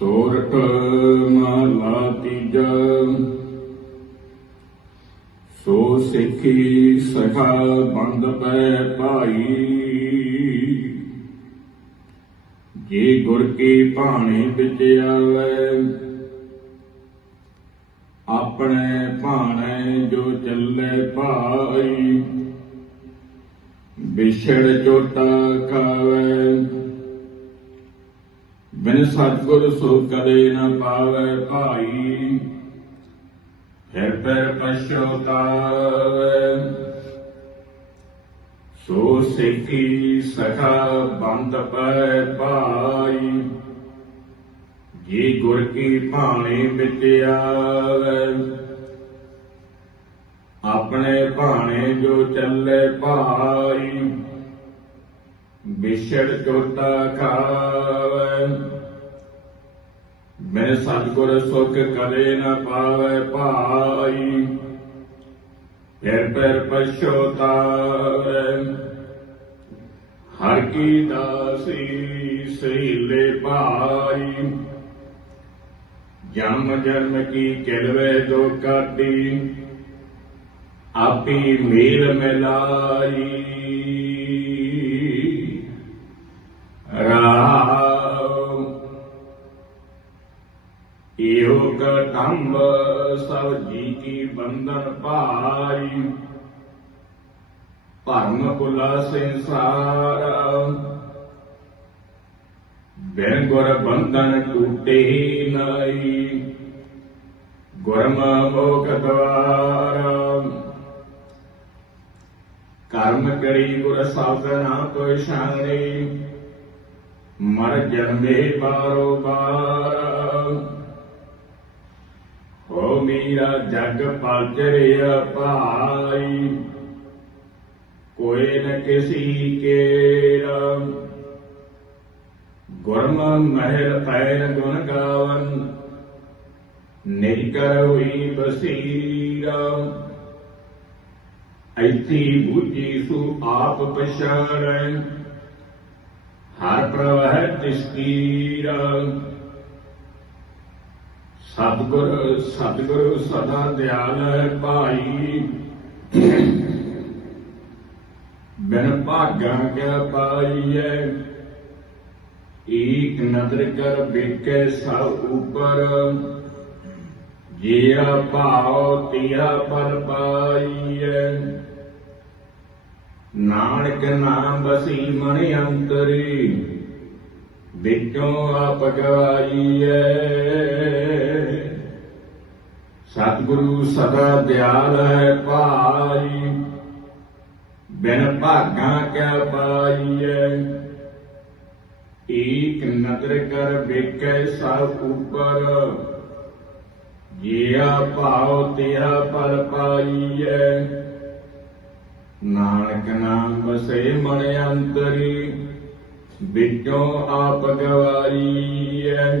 ਸੋਰਠ ਮਹਲਾ ਤੀਜਾ ਸੋ ਸਿੱਖੀ ਸਖਾ ਬੰਦ ਪੈ ਭਾਈ ਜੇ ਗੁਰ ਕੀ ਭਾਣੇ ਵਿੱਚ ਆਵੇ ਆਪਣੇ ਭਾਣੇ ਜੋ ਚੱਲੇ ਭਾਈ ਵਿਛੜ ਚੋਟਾ ਖਾਵੇ ਬਿਨ ਸਤਿਗੁਰ ਸੋ ਕਦੇ ਨਾ ਪਾਵੇ ਭਾਈ। ਫਿਰ ਫਿਰ ਪਛੋਤਾਵੇ। ਸੋ ਸਿੱਖੀ ਸਖਾ ਬੰਦ ਪੈ ਭਾਈ। ਜੀ ਗੁਰ ਕੀ ਭਾਣੇ ਵਿੱਚ ਆਵੇ। ਆਪਣੇ ਭਾਣੇ ਜੋ ਚੱਲੇ ਭਾਈ। ਵਿਛੜ ਚੋਟਾ ਖਾਵੇ। ਮੈਂ ਸਤਿਗੁਰ ਸੁਖ ਕਦੇ ਨਾ ਪਾਵੇ ਭਾਈ। ਫਿਰ ਫਿਰ ਪਛੋਤਾਵੇ। ਹਰ ਕੀ ਦਾਸੀ ਸਹੀਲੇ ਭਾਈ। ਜਨਮ ਜਨਮ ਕੀ ਕਿਲਵੇ ਜੋ ਕਾਟੀ ਆਪੀ ਮੇਲ ਮਿਲਾਈ। ਇਹੋ ਕਟੰਬ ਸਭ ਜੀ ਕੀ ਬੰਧਨ ਭਾਈ ਭਰਮ ਕੁਲਾ ਸੰਸਾਰ। ਬਿਨ ਗੁਰ ਬੰਧਨ ਟੂਟੇ ਨਾਈ। ਗੁਰਮ ਮੋਖ ਦਵਾਰ। ਕਰਮ ਕਰੀ ਗੁਰ ਸ਼ਬਦ ਨਾ ਕੋਈ ਸ਼ਾਂਗੜੀ ਮਰ ਜਨਮੇ ਬਾਰੋ ਬਾਰ। ਮੇਰਾ ਜਗ ਪਲਚਰਿਆ ਭਾਈ। ਕੋਈ ਨ ਕਿਸੀ ਕੇਰਾ। ਗੁਰਮ ਮਹਿਰ ਤੈਨ ਗੁਣ ਗਾਵਨ ਨਹੀਂ ਕਰ ਹੋਈ ਬਸੀਰਾ। ਐਤੀ ਬੁੱਝੀ ਸੂ ਆਪ ਪਛਾਣੈ, ਹਰ ਪ੍ਰਵਹਿ ਤਿਸ ਸਤਿਗੁਰ ਸਤਿਗੁਰ ਸਦਾ ਦਿਆਲ ਹੈ ਭਾਈ। ਬਿਨ ਭਾਗਾ ਕਿਆ ਪਾਈਐ? ਏਕ ਨਦਰ ਕਰ ਬਿਕੇ ਸਭ ਉਪਰ। ਜਿਆ ਭਾਉ ਤਿਆ ਪਰ ਪਾਈਐ। ਨਾਨਕ ਨਾਮ ਵਸੀ ਮਨ ਅੰਤਰੀ, ਵਿੱਚੋਂ ਆਪ ਗਵਾਈਐ। ਸਤਿਗੁਰੂ ਸਦਾ ਦਿਆਲ ਹੈ ਭਾਈ, ਬਿਨ ਭਾਗਾ ਕਿਆ ਪਾਈਐ? ਏਕ ਨਦਰ ਕਰ ਵੇਖੈ ਸਭ ਉਪਰ, ਜਿਆ ਭਾਉ ਤਿਆ ਪਰ ਪਾਈਐ। ਨਾਨਕ ਨਾਮ ਵਸੇ ਮਨ ਅੰਤਰੀ, ਵਿੱਚੋਂ ਆਪ ਗਵਾਈਐ।